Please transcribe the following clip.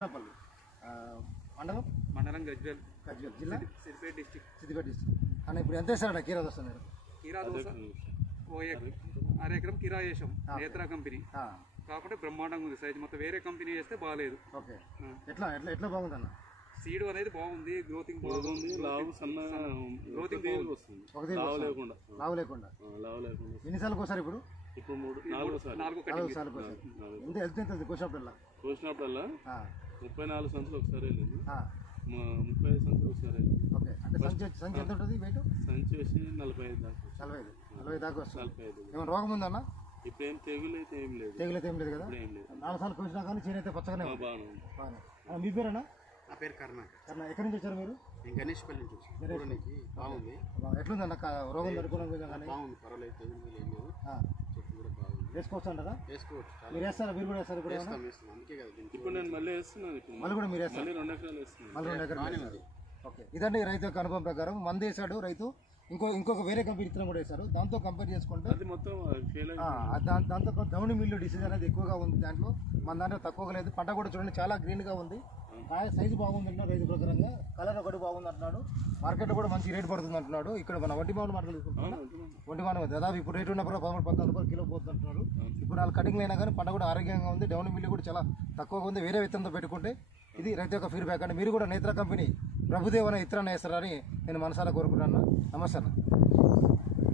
పల్లి మండలం మండలం గజ్వేల్ జిల్లా సిద్దిపేట డిస్ట్రిక్ట్ అన్న ఇప్పుడు ఎంత వేస్తారట కీరా దోశ మీరు? కీరా దోశ అర ఎకరం కిరా చేసాం నేత్రా కంపెనీ కాకపోతే బ్రహ్మాండంగా ఉంది సైజ్ మొత్తం వేరే కంపెనీ చేస్తే బాగాలేదు. ఓకే ఎట్లా ఎట్లా ఎట్లా బాగుంది అన్న? సీడ్ అనేది బాగుంది, గ్రోతింగ్ బాగుంది, గ్రోతింగ్ లావు లేకుండా ఎన్నిసార్లు కోసారు ఇప్పుడు? నాలుగు సార్లు కోసారు. ఎంత వెళ్తే ఎంత కోసినప్పుడల్లా 34 సంచులు ఒకసారి వెళ్ళింది, 35 సంచులు ఒకసారి వెళ్ళింది. ఓకే అంటే సంచి ఎంత ఉంటుంది వెయిట్? సంచి వచ్చి 45 దాకా. 40 దాకా వస్తుంది. 45. ఏమైనా రోగం ఉందన్న? ఇప్పుడు ఏం తెగులు అయితే ఏం లేదు. ఏం లేదు కదా? 4 సార్లు కోసినా కానీ చేను అయితే పచ్చగానే బాగా. మీ పేరేనా? నా పేరు కర్ణ. ఎక్కడి నుంచి వచ్చారు మీరు? గణేష్పల్లి నుంచి వచ్చి. బాగుంది. ఎట్లుందన్న రోగం తట్టుకోవడం? బాగుంది, పర్వాలేదు, తెగులు ఏం లేదు. చెట్టు కూడా బాగుంది. వేసుకోవచ్చు అంటారా? వేసుకోవచ్చు. మీరు వేస్తారా? మీరు కూడా వేస్తారు? అందుకే కదా ఇప్పుడు నేను మళ్ళీ వేస్తున్నాను. మళ్ళీ కూడా మీరు వేస్తారు? 2 ఎకరాలు వేస్తున్నాను. మళ్ళీ 2 ఎకరాలు. ఓకే ఇదండి రైతు యొక్క అనుభవం ప్రకారం. మంది వేసాడు రైతు, ఇంకొక వేరే కంపెనీ విత్తనం కూడా వేశారు. దాంతో కంపేర్ చేసుకుంటే అది మొత్తం దాంతో డౌన్ మిల్లు డిసీజ్ అనేది ఎక్కువగా ఉంది దాంట్లో. మన దాంట్లో తక్కువగా లేదు. పంట కూడా చూడండి చాలా గ్రీన్గా ఉంది. కాయ సైజు బాగుంది అంటున్నాడు రైతు ప్రకారంగా. కలర్ ఒకటి బాగుంది అంటున్నాడు. మార్కెట్లో కూడా మంచి రేట్ పడుతుంది అంటున్నాడు. ఇక్కడ మన వడ్డీ మామూలు మార్కెట్ తీసుకుంటున్నాం. వడ్డీ మామూలు దాదాపు ఇప్పుడు రేటు ఉన్నప్పుడు 13-14 రూపాయలు కిలో పోతుంది అంటున్నాడు. ఇప్పుడు 4 కటింగ్లు అయినా కానీ పంట కూడా ఆరోగ్యంగా ఉంది. డౌన్ మిల్లు కూడా చాలా తక్కువగా ఉంది. వేరే విత్తనంతో పెట్టుకుంటే ఇది రైతు యొక్క ఫీడ్బ్యాక్ అండి. మీరు కూడా నేత్ర కంపెనీ ప్రభుదేవన విత్తనాన్ని వేస్తారని నేను మనసారా కోరుకుంటున్నాను. నమస్తే అన్న.